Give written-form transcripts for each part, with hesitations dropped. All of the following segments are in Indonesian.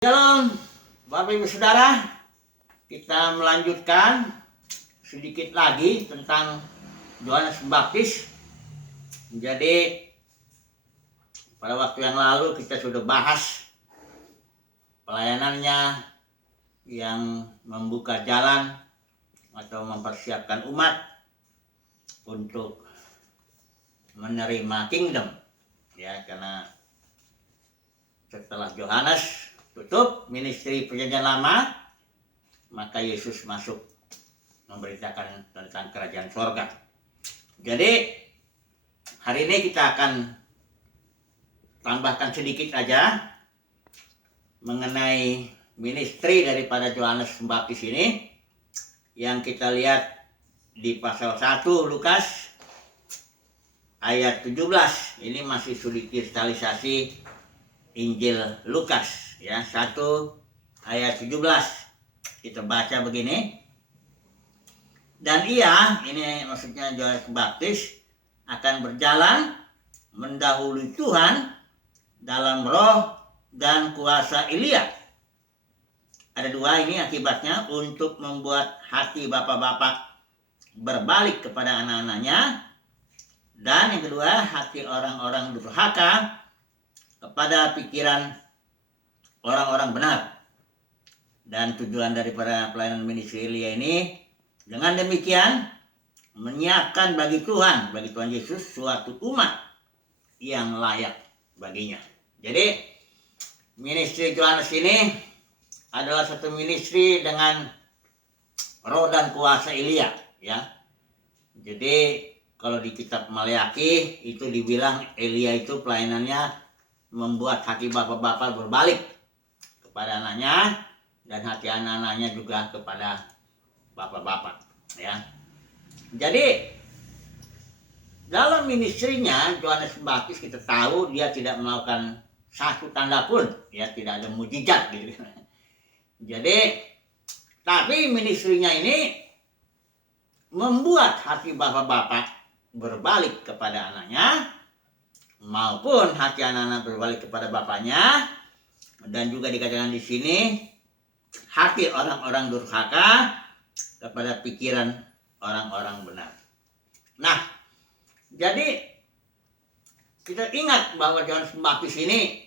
Shalom, Bapak Ibu Saudara, kita melanjutkan sedikit lagi tentang Yohanes Pembaptis. Jadi pada waktu yang lalu kita sudah bahas pelayanannya yang membuka jalan atau mempersiapkan umat untuk menerima kingdom, ya, karena setelah Yohanes tutup ministry perjanjian lama, maka Yesus masuk memberitakan tentang kerajaan surga. Jadi hari ini kita akan tambahkan sedikit aja mengenai ministry daripada Yohanes Pembaptis ini, yang kita lihat di pasal 1 Lukas ayat 17. Ini masih sudah kristalisasi Injil Lukas, ya, 1 ayat 17. Kita baca begini. Dan ia, ini maksudnya Yohanes Pembaptis, akan berjalan mendahului Tuhan dalam roh dan kuasa Elia. Ada dua ini akibatnya, untuk membuat hati bapak-bapak berbalik kepada anak-anaknya, dan yang kedua, hati orang-orang durhaka kepada pikiran orang-orang benar. Dan tujuan daripada pelayanan ministry Elia ini, dengan demikian menyiapkan bagi Tuhan Yesus suatu umat yang layak baginya. Jadi ministry Yohanes ini adalah satu ministry dengan roh dan kuasa Elia, ya. Jadi kalau di kitab Maleakhi itu dibilang Elia itu pelayanannya membuat hati bapak-bapak berbalik kepada anaknya, dan hati anak-anaknya juga kepada bapak-bapak, ya. Jadi dalam ministrinya Yohanes Pembaptis kita tahu dia tidak melakukan satu tanda pun, ya, tidak ada mujizat gitu. Jadi tapi ministrinya ini membuat hati bapak-bapak berbalik kepada anaknya, maupun hati anak-anak berbalik kepada bapaknya. Dan juga dikatakan di sini hati orang-orang durhaka kepada pikiran orang-orang benar. Nah, jadi kita ingat bahwa Yohanes Pembaptis ini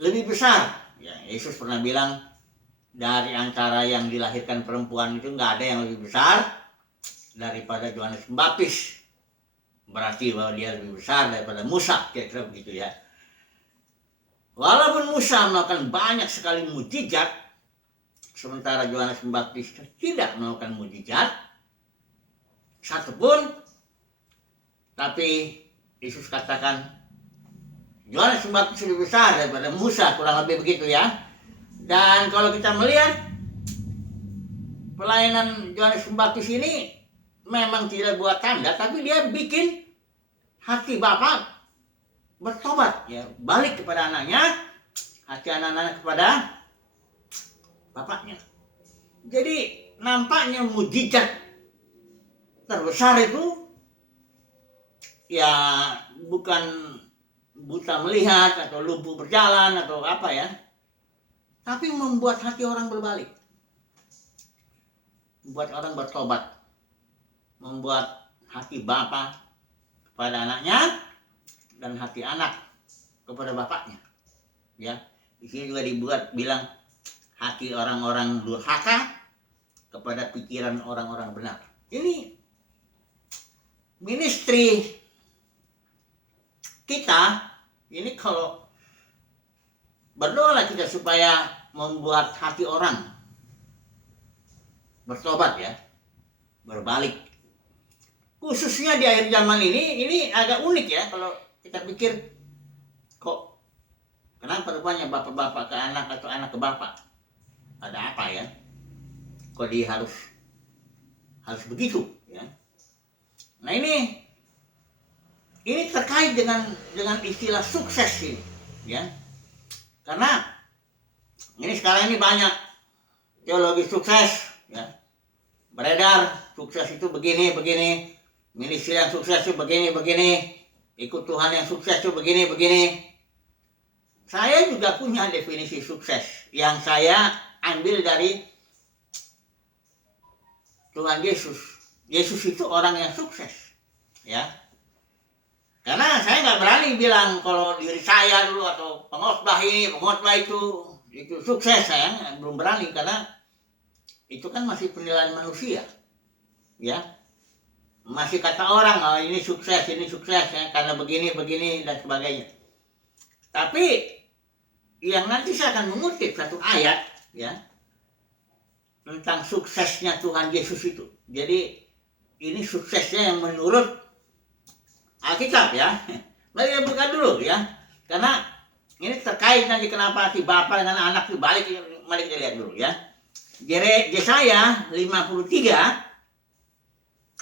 lebih besar, ya. Yesus pernah bilang dari antara yang dilahirkan perempuan itu nggak ada yang lebih besar daripada Yohanes Pembaptis. Berarti bahwa dia lebih besar daripada Musa, kira-kira begitu, ya. Walaupun Musa melakukan banyak sekali mujizat, sementara Yohanes Pembaptis tidak melakukan mujizat satupun, tapi Yesus katakan Yohanes Pembaptis lebih besar daripada Musa, kurang lebih begitu, ya. Dan kalau kita melihat pelayanan Yohanes Pembaptis ini memang tidak buat tanda, tapi dia bikin hati bapak bertobat, ya, balik kepada anaknya, hati anak-anak kepada bapaknya. Jadi nampaknya mujizat terbesar itu ya bukan buta melihat atau lumpuh berjalan atau apa, ya, tapi membuat hati orang berbalik, membuat orang bertobat, membuat hati bapak kepada anaknya dan hati anak kepada bapaknya, ya. Di sini juga dibuat bilang hati orang-orang durhaka kepada pikiran orang-orang benar. Ini ministry kita ini, kalau berdoalah kita supaya membuat hati orang bertobat, ya, berbalik. Khususnya di akhir zaman ini agak unik, ya, kalau kita pikir kok kenapa rupanya bapak-bapak ke anak atau anak ke bapak, ada apa, ya, kok dia harus begitu, ya. Nah ini terkait dengan istilah sukses ini, ya, karena ini sekarang ini banyak teologi sukses, ya, beredar. Sukses itu begini, ministry yang sukses itu begini, ikut Tuhan yang sukses itu begini. saya juga punya definisi sukses yang saya ambil dari Tuhan Yesus. Yesus itu orang yang sukses, ya. Karena saya nggak berani bilang kalau diri saya dulu atau pengkhotbah itu sukses, saya belum berani karena itu kan masih penilaian manusia, ya. Masih kata orang, oh ini sukses ya, karena begini dan sebagainya. Tapi yang nanti saya akan mengutip satu ayat, ya, tentang suksesnya Tuhan Yesus itu. Jadi ini suksesnya yang menurut Alkitab, ya. Mari buka dulu, ya, karena ini terkait nanti kenapa si bapak dengan anak itu balik. Mari kita lihat dulu, ya. Yesaya 53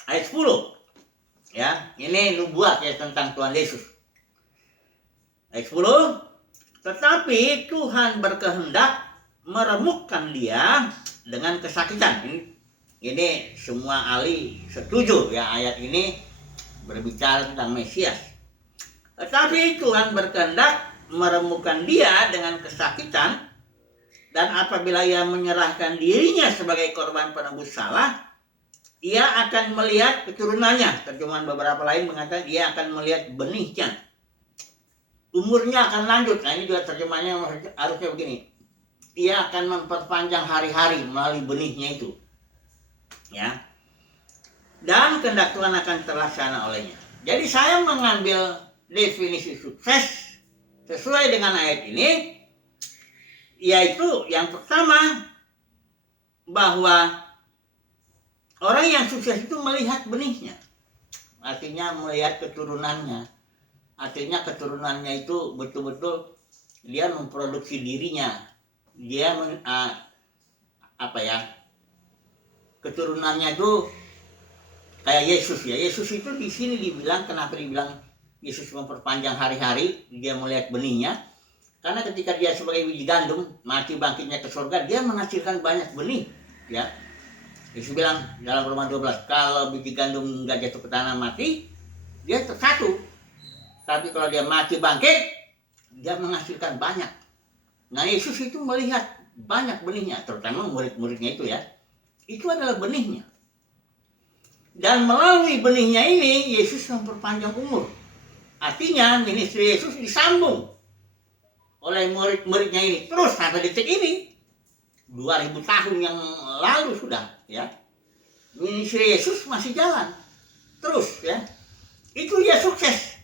ayat 10, ya. Ini nubuat ya tentang Tuhan Yesus. Ayat 10, tetapi Tuhan berkehendak meremukkan dia dengan kesakitan. Ini semua ahli setuju, ya, ayat ini berbicara tentang Mesias. Tetapi Tuhan berkehendak meremukkan dia dengan kesakitan, dan apabila ia menyerahkan dirinya sebagai korban penebus salah, ia akan melihat keturunannya. Terjemahan beberapa lain mengatakan ia akan melihat benihnya. Umurnya akan lanjut. Nah, ini juga terjemahnya harusnya begini. Ia akan memperpanjang hari-hari melalui benihnya itu, ya. Dan kehendak Tuhan akan terlaksana olehnya. Jadi saya mengambil definisi sukses sesuai dengan ayat ini, yaitu yang pertama, bahwa orang yang sukses itu melihat benihnya. Artinya melihat keturunannya. Artinya keturunannya itu betul-betul dia memproduksi dirinya. Dia keturunannya itu kayak Yesus, ya. Yesus itu di sini dibilang, kenapa dibilang Yesus memperpanjang hari-hari, dia melihat benihnya. Karena ketika dia sebagai biji gandum mati bangkitnya ke surga, dia menghasilkan banyak benih, ya. Yesus bilang dalam Roma 12, kalau biji gandum nggak jatuh ke tanah mati, dia satu. Tapi kalau dia mati bangkit, dia menghasilkan banyak. Nah, Yesus itu melihat banyak benihnya, terutama murid-muridnya itu, ya. Itu adalah benihnya. Dan melalui benihnya ini, Yesus memperpanjang umur. Artinya, ministry Yesus disambung oleh murid-muridnya ini terus sampai detik ini. 2000 tahun yang lalu sudah, ya. Ministry Yesus masih jalan terus, ya. Itu dia sukses.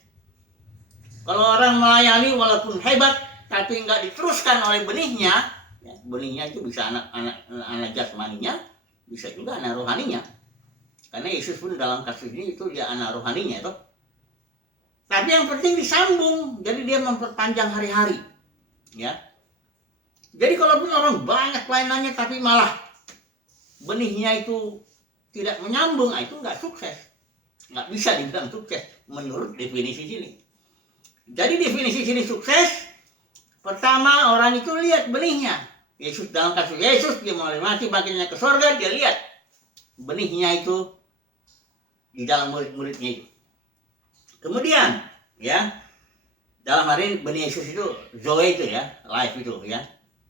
Kalau orang melayani walaupun hebat tapi nggak diteruskan oleh benihnya, ya, benihnya itu bisa anak jasmaninya, bisa juga anak rohaninya. Karena Yesus pun dalam kasus ini itu dia anak rohaninya itu. Tapi yang penting disambung, jadi dia memperpanjang hari-hari, ya. Jadi kalaupun orang banyak pelayanannya tapi malah benihnya itu tidak menyambung, itu nggak sukses. Nggak bisa dibilang sukses menurut definisi sini. Jadi definisi sini sukses, pertama orang itu lihat benihnya. Yesus, dalam kasus Yesus, dia mulai mati bangkitnya ke surga, dia lihat benihnya itu di dalam murid-muridnya itu. Kemudian, ya, dalam hari ini benih Yesus itu Zoe itu, ya, life itu, ya.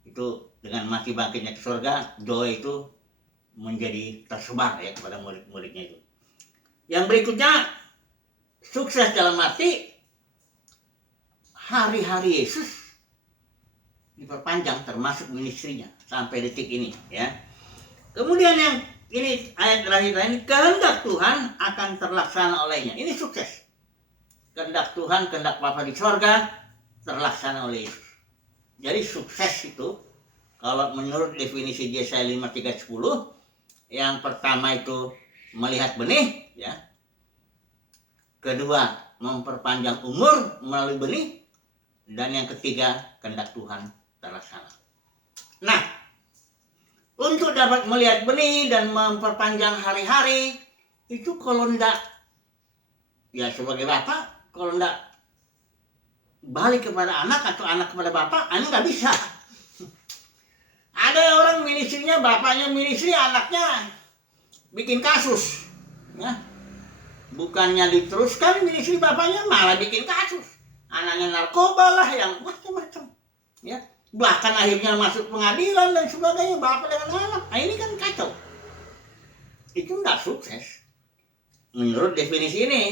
Itu dengan mati bangkitnya ke surga, Zoe itu menjadi tersebar, ya, kepada murid-muridnya itu. Yang berikutnya, sukses dalam arti hari-hari Yesus diperpanjang termasuk ministrinya sampai detik ini, ya. Kemudian yang ini ayat terakhir ini, kehendak Tuhan akan terlaksana olehnya. Ini sukses. Kehendak Tuhan, kehendak Bapa di sorga terlaksana oleh Yesus. Jadi sukses itu kalau menurut definisi Yesaya 53:10, yang pertama itu melihat benih, ya. Kedua, memperpanjang umur melalui benih. Dan yang ketiga, kehendak Tuhan terlaksana. Nah, untuk dapat melihat benih dan memperpanjang hari-hari, itu kalau enggak, ya sebagai bapak, kalau enggak balik kepada anak atau anak kepada bapak, anak nggak bisa. Ada orang ministrinya, bapaknya ministri, anaknya bikin kasus, ya. Bukannya diteruskan ministri bapaknya, malah bikin kasus. Anaknya narkoba lah, yang macam-macam. ya. Bahkan akhirnya masuk pengadilan dan sebagainya, bapak dengan anak. Nah, ini kan kacau. Itu enggak sukses menurut definisi ini.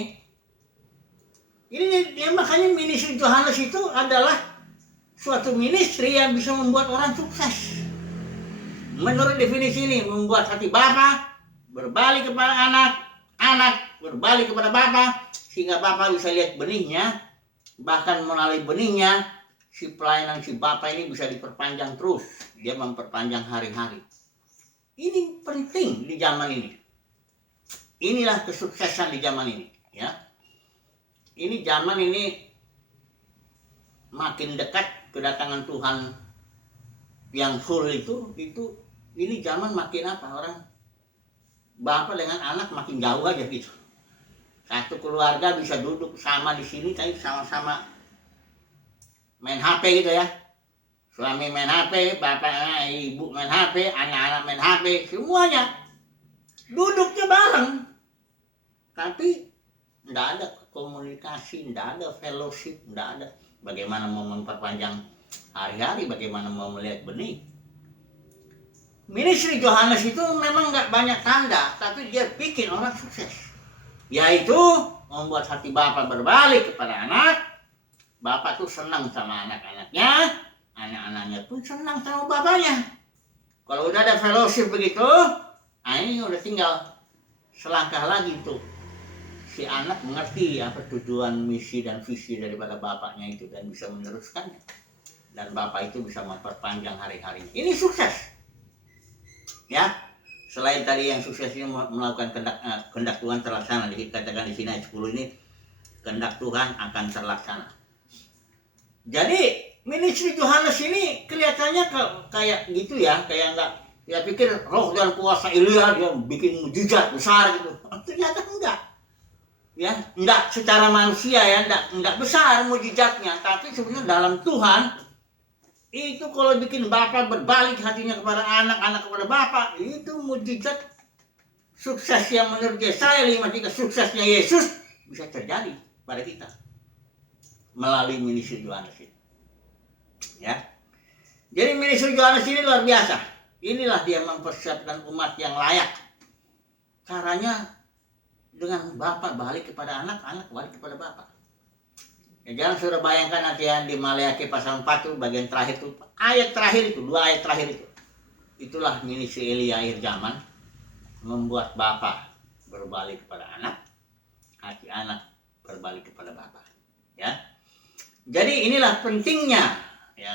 Ini ya, makanya ministry Johannes itu adalah suatu ministry yang bisa membuat orang sukses. Menurut definisi ini, membuat hati bapa berbalik kepada anak, anak berbalik kepada bapa, sehingga bapa bisa lihat benihnya. Bahkan melalui benihnya, si pelayanan si bapa ini bisa diperpanjang terus. Dia memperpanjang hari-hari. Ini penting di zaman ini. Inilah kesuksesan di zaman ini, ya. Ini zaman ini makin dekat kedatangan Tuhan yang full itu ini zaman makin apa, orang bapak dengan anak makin jauh aja gitu. Satu keluarga bisa duduk sama di sini tapi sama-sama main HP gitu ya. Suami main HP, bapak ibu main HP, anak-anak main HP, semuanya duduknya bareng. Tapi enggak ada komunikasi, enggak ada fellowship, enggak ada. Bagaimana mau memperpanjang hari-hari, bagaimana mau melihat benih. Ministry Johannes itu memang enggak banyak tanda, tapi dia bikin orang sukses. Yaitu membuat hati bapak berbalik kepada anak. Bapak tuh senang sama anak-anaknya, anak-anaknya pun senang sama bapaknya. Kalau udah ada fellowship begitu, ini udah tinggal selangkah lagi tuh. Si anak mengerti apa tujuan, misi, dan visi daripada bapaknya itu dan bisa meneruskannya. Dan bapak itu bisa memperpanjang hari-harinya. Ini sukses. Ya, selain tadi yang sukses ini melakukan kehendak Tuhan terlaksana, dikatakan di sini ayat 10 ini, kehendak Tuhan akan terlaksana. Jadi ministry Johannes ini kelihatannya kayak gitu ya, kayak enggak, ya pikir roh dan kuasa Elia dia bikin mujizat besar gitu. Ternyata enggak. Ya, enggak secara manusia ya, enggak besar mujizatnya, tapi sebenarnya dalam Tuhan itu kalau bikin bapak berbalik hatinya kepada anak, anak kepada bapak, itu mujizat sukses yang menurut Yesaya 53, suksesnya Yesus bisa terjadi pada kita melalui ministry Johannes ini. Ya. Jadi ministry Johannes ini luar biasa. Inilah dia mempersiapkan umat yang layak. Caranya dengan bapak balik kepada anak, anak balik kepada bapak. Ya, jangan sudah bayangkan nanti yang di Maleakhi pasal 4 itu bagian terakhir itu, ayat terakhir itu, 2 ayat terakhir itu. Itulah ministry Elia akhir zaman, membuat bapak berbalik kepada anak, hati anak berbalik kepada bapak. Ya. Jadi inilah pentingnya ya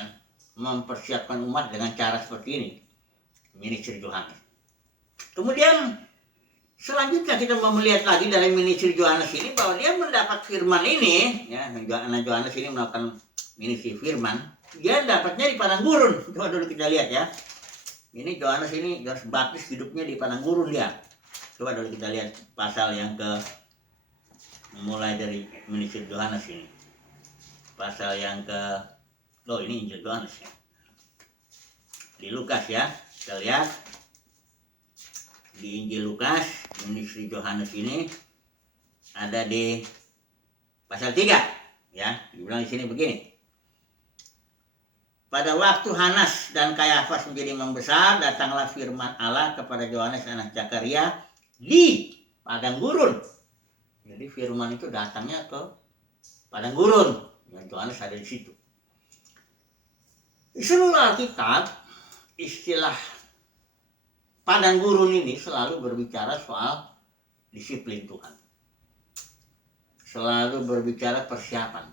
mempersiapkan umat dengan cara seperti ini, ministry Johannes. Kemudian selanjutnya kita mau melihat lagi dari ministry Johannes ini bahwa dia mendapat firman ini, ya, anak Johannes ini melakukan ministry firman, dia dapatnya di padang gurun. Coba dulu kita lihat ya. Ini Johannes ini Johannes Baptis hidupnya di padang gurun dia. Coba dulu kita lihat pasal yang mulai dari ministry Johannes ini. Pasal yang ini Injil Johannes ya. Di Lukas ya, kita lihat. Di Injil Lukas, ministry Johannes ini ada di pasal 3 ya. Dibilang di sini begini. Pada waktu Hanas dan Kayafas menjadi membesar, datanglah firman Allah kepada Yohanes anak Zakaria di padang gurun. Jadi firman itu datangnya ke padang gurun. Dan Yohanes ada di situ. Di seluruh Alkitab, istilah padang gurun ini selalu berbicara soal disiplin Tuhan. Selalu berbicara persiapan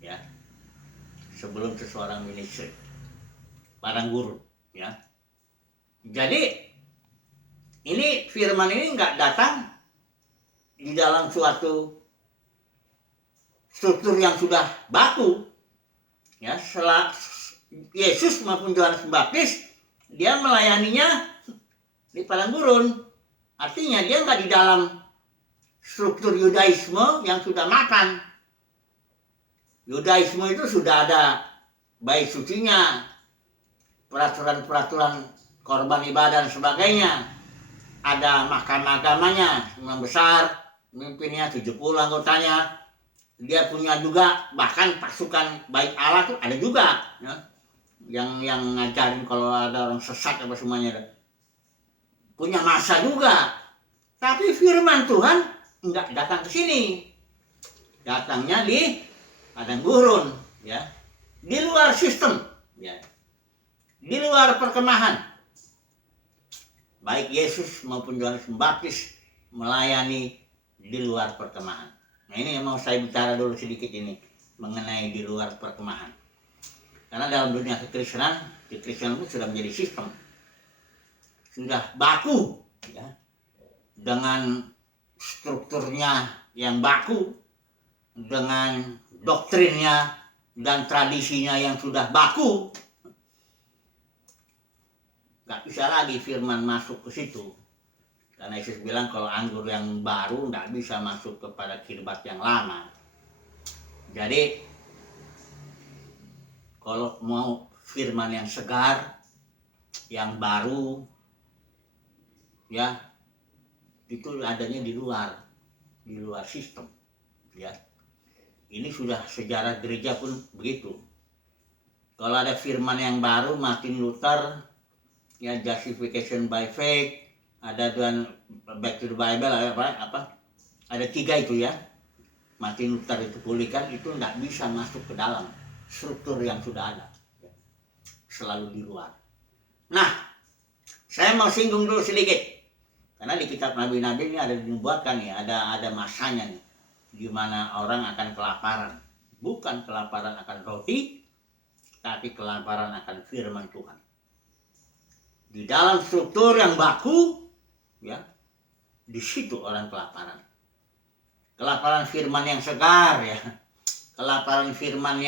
ya. Sebelum seseorang ministry. Padang gurun ya. Jadi ini firman ini enggak datang di dalam suatu struktur yang sudah baku. Ya, setelah Yesus maupun Yohanes Pembaptis dia melayaninya di padang gurun. Artinya dia nggak di dalam struktur Yudaisme yang sudah mapan. Yudaisme itu sudah ada bait sucinya, peraturan-peraturan korban ibadah dan sebagainya. Ada mahkamah agamanya yang besar, pemimpinnya 70 anggotanya. Dia punya juga bahkan pasukan bait Allah tuh ada juga. Ya. yang ngajarin kalau ada orang sesat apa semuanya, punya masa juga. Tapi firman Tuhan enggak datang ke sini, datangnya di padang gurun, ya, di luar sistem, ya, di luar perkemahan. Baik Yesus maupun Yohanes Pembaptis melayani di luar perkemahan. Nah, ini yang mau saya bicara dulu sedikit ini mengenai di luar perkemahan. Karena dalam dunia kekristenan itu sudah menjadi sistem, sudah baku, ya, dengan strukturnya yang baku, dengan doktrinnya dan tradisinya yang sudah baku. Gak bisa lagi firman masuk ke situ. Karena Yesus bilang kalau anggur yang baru gak bisa masuk kepada kirbat yang lama. Jadi kalau mau firman yang segar, yang baru, ya, itu adanya di luar sistem, ya. Ini sudah sejarah gereja pun begitu. Kalau ada firman yang baru, Martin Luther, ya, justification by faith, ada dan back to the Bible, ada 3 itu, ya. Martin Luther itu pulihkan, itu nggak bisa masuk ke dalam struktur yang sudah ada, ya. Selalu di luar. Nah, saya mau singgung dulu sedikit, karena di kitab nabi-nabi ini ada dinubuatkan, ya, ada masanya nih, di mana orang akan kelaparan. Bukan kelaparan akan roti, tapi kelaparan akan firman Tuhan. Di dalam struktur yang baku, ya, di situ orang kelaparan. Kelaparan firman yang segar, ya, kelaparan firman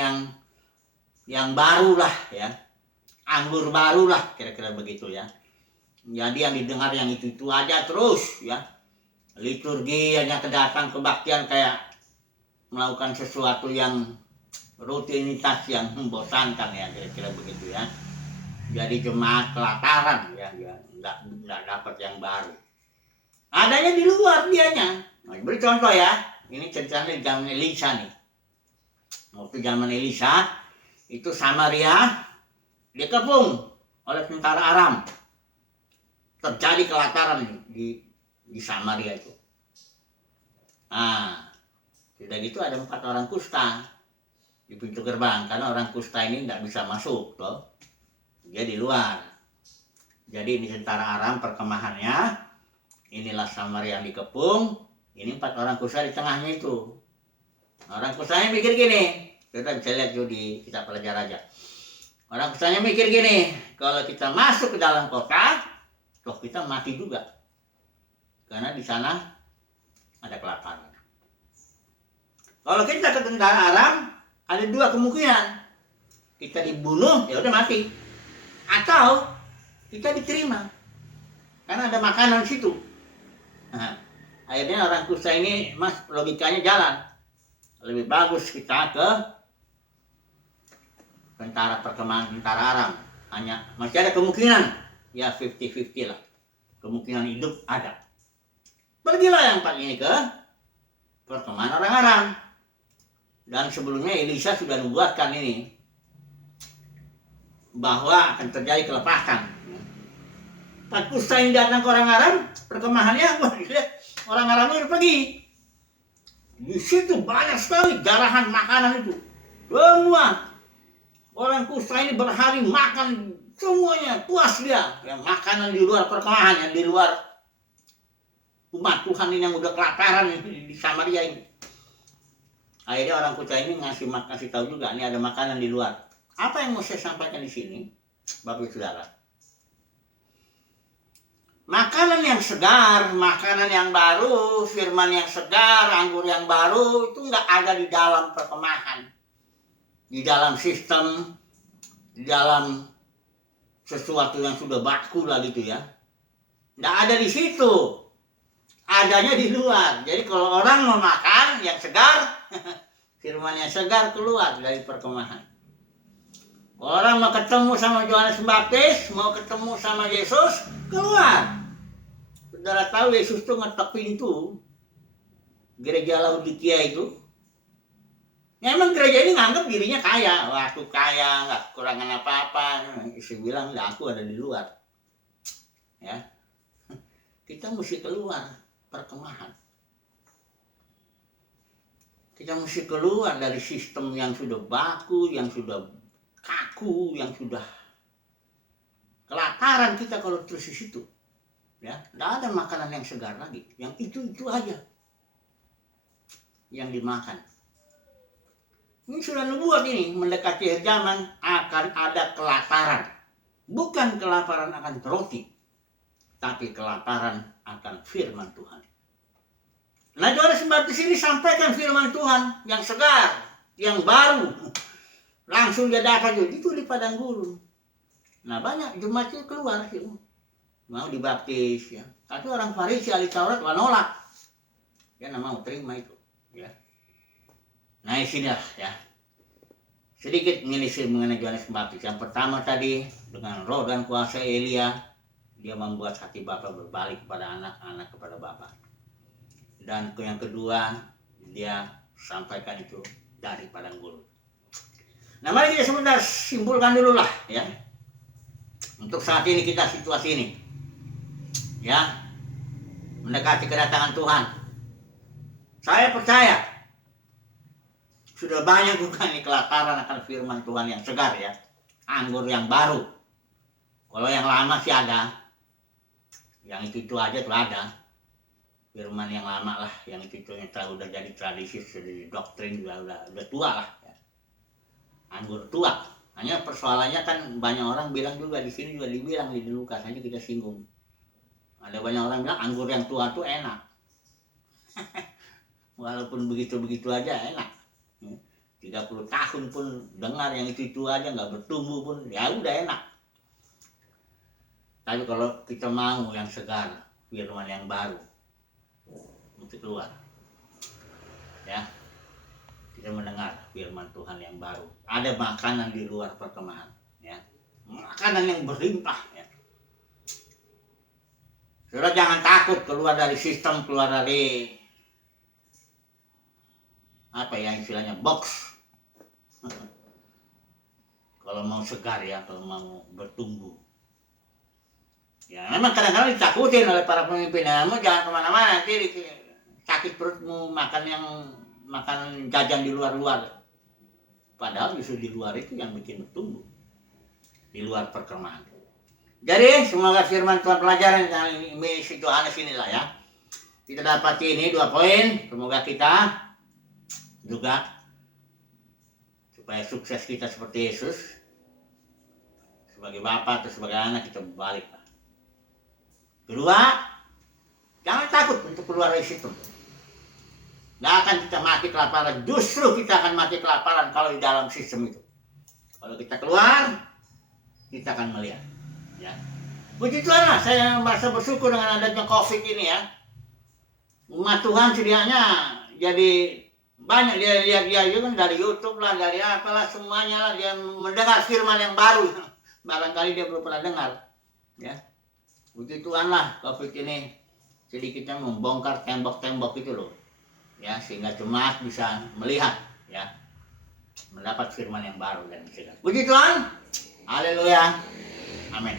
yang baru lah, ya, anggur baru lah, kira-kira begitu, ya. Jadi yang didengar yang itu aja terus, ya. Liturgi hanya kedatang kebaktian kayak melakukan sesuatu yang rutinitas yang membosankan, ya, kira-kira begitu, ya. Jadi jemaat kelaparan, ya, nggak dapat yang baru. Adanya di luar dianya. Nah, beri contoh, ya. Ini ceritanya di zaman Elisa nih. Waktu zaman Elisa itu Samaria dikepung oleh tentara Aram. Terjadi kelaparan di Samaria itu. Nah, sudah gitu ada 4 orang kusta di pintu gerbang, karena orang kusta ini tidak bisa masuk, toh. Dia di luar. Jadi ini tentara Aram perkemahannya, inilah Samaria yang dikepung, ini 4 orang kusta di tengahnya itu. Orang kustanya mikir gini, kita bisa lihat juga di kitab Raja-Raja. Orang kustanya mikir gini, kalau kita masuk ke dalam kota, toh kita mati juga, karena di sana ada kelaparan. Kalau kita ke tentara Aram, ada 2 kemungkinan, kita dibunuh, ya udah mati, atau kita diterima karena ada makanan di situ. Nah, akhirnya orang kusta ini, mas, logikanya jalan, lebih bagus kita ke tentara perkemahan tentara Aram. Hanya masih ada kemungkinan, ya, 50-50 lah, kemungkinan hidup ada. Pergilah yang 4 ini ke perkemahan orang Aram. Dan sebelumnya Elisa sudah membuatkan ini, bahwa akan terjadi kelepasan. 4 kusta yang datang ke orang Aram, perkemahannya, orang Aram itu pergi. Di situ banyak sekali jarahan makanan itu. Semua orang kusta ini berhari makan semuanya, puas dia. Yang makanan di luar perkemahan, yang di luar umat Tuhan ini yang udah kelaparan di Samaria ini. Akhirnya orang kusta ini ngasih tahu juga, ini ada makanan di luar. Apa yang mau saya sampaikan di sini, Bapak Ibu Saudara? Makanan yang segar, makanan yang baru, firman yang segar, anggur yang baru, itu nggak ada di dalam perkemahan, di dalam sistem, di dalam sesuatu yang sudah baku lah gitu, ya. Nggak ada di situ, adanya di luar. Jadi kalau orang mau makan yang segar, firman yang segar keluar dari perkemahan. Orang mau ketemu sama Yohanes Pembaptis, mau ketemu sama Yesus, keluar. Saudara tahu Yesus tuh ngetok pintu gereja Laodikia itu. Ya, emang gereja ini nganggap dirinya kaya. Wah, aku kaya, nggak kekurangan apa-apa. Istri bilang, nggak, aku ada di luar. Ya, kita mesti keluar perkemahan. Kita mesti keluar dari sistem yang sudah baku, yang sudah kaku, yang sudah kelaparan kita kalau terus di situ. Ya, nggak ada makanan yang segar lagi. Yang itu aja yang dimakan. Ini sudah nubuat ini, mendekati akhir zaman akan ada kelaparan. Bukan kelaparan akan roti, tapi kelaparan akan firman Tuhan. Nah, Yohanes Pembaptis ini sampaikan firman Tuhan yang segar, yang baru. Langsung dia dapat itu di padang gurun. Nah, banyak jemaat itu keluar sih, mau dibaptis ya. Tapi orang Farisi ahli Taurat menolak. Dia nggak mau terima itu, ya. Nah, sinilah ya. Sedikit menelisik mengenai Yohanes Pembaptis. Yang pertama tadi, dengan roh dan kuasa Elia, dia membuat hati Bapa berbalik kepada anak, anak kepada Bapa. Dan yang kedua, dia sampaikan itu dari padang gurun. Nah, mari kita sebentar simpulkan dulu lah ya. Untuk saat ini kita situasi ini, ya, mendekati kedatangan Tuhan. Saya percaya sudah banyak juga nih kelaparan akan firman Tuhan yang segar ya. Anggur yang baru. Kalau yang lama sih ada. Yang itu aja tuh ada. Firman yang lama lah, yang itu yang udah jadi tradisi, sudah jadi doktrin, udah tua lah. Ya. Anggur tua. Hanya persoalannya kan banyak orang bilang juga di sini juga dibilang di Lukas, hanya kita singgung. Ada banyak orang bilang anggur yang tua tuh enak. Walaupun begitu-begitu aja enak. 30 tahun pun dengar yang itu aja nggak bertumbuh pun ya udah enak. Tapi kalau kita mau yang segar, firman yang baru, itu keluar. Ya, kita mendengar firman Tuhan yang baru. Ada makanan di luar perkemahan, ya, makanan yang berlimpah. Ya. Saudara jangan takut keluar dari sistem, keluar dari apa ya istilahnya box. Kalau mau segar ya, kalau mau bertumbuh. Ya memang kadang-kadang ditakutin oleh para pemimpin. Kamu jangan kemana-mana, nanti sakit perutmu, makan jajan di luar-luar. Padahal justru di luar itu yang bikin bertumbuh. Di luar perkemahan. Jadi semoga firman Tuhan pelajaran yang Yohanes inilah ya. Kita dapati ini 2 poin. Semoga kita juga supaya sukses kita seperti Yesus, sebagai bapak atau sebagai anak kita balik. Kedua, jangan takut untuk keluar dari situ. Nggak akan kita mati kelaparan, justru kita akan mati kelaparan kalau di dalam sistem itu. Kalau kita keluar, kita akan melihat. Ya. Puji Tuhan lah, saya merasa bersyukur dengan adanya COVID ini ya. Umat Tuhan sedianya jadi banyak dia juga dari YouTube lah, dari apalah semuanya lah, dia mendengar firman yang baru. Barangkali dia belum pernah dengar. Ya. Puji Tuhan lah COVID ini sedikitnya membongkar tembok-tembok itu loh. Ya, sehingga jemaat bisa melihat ya, mendapat firman yang baru dan segar. Puji Tuhan. Haleluya. Amin.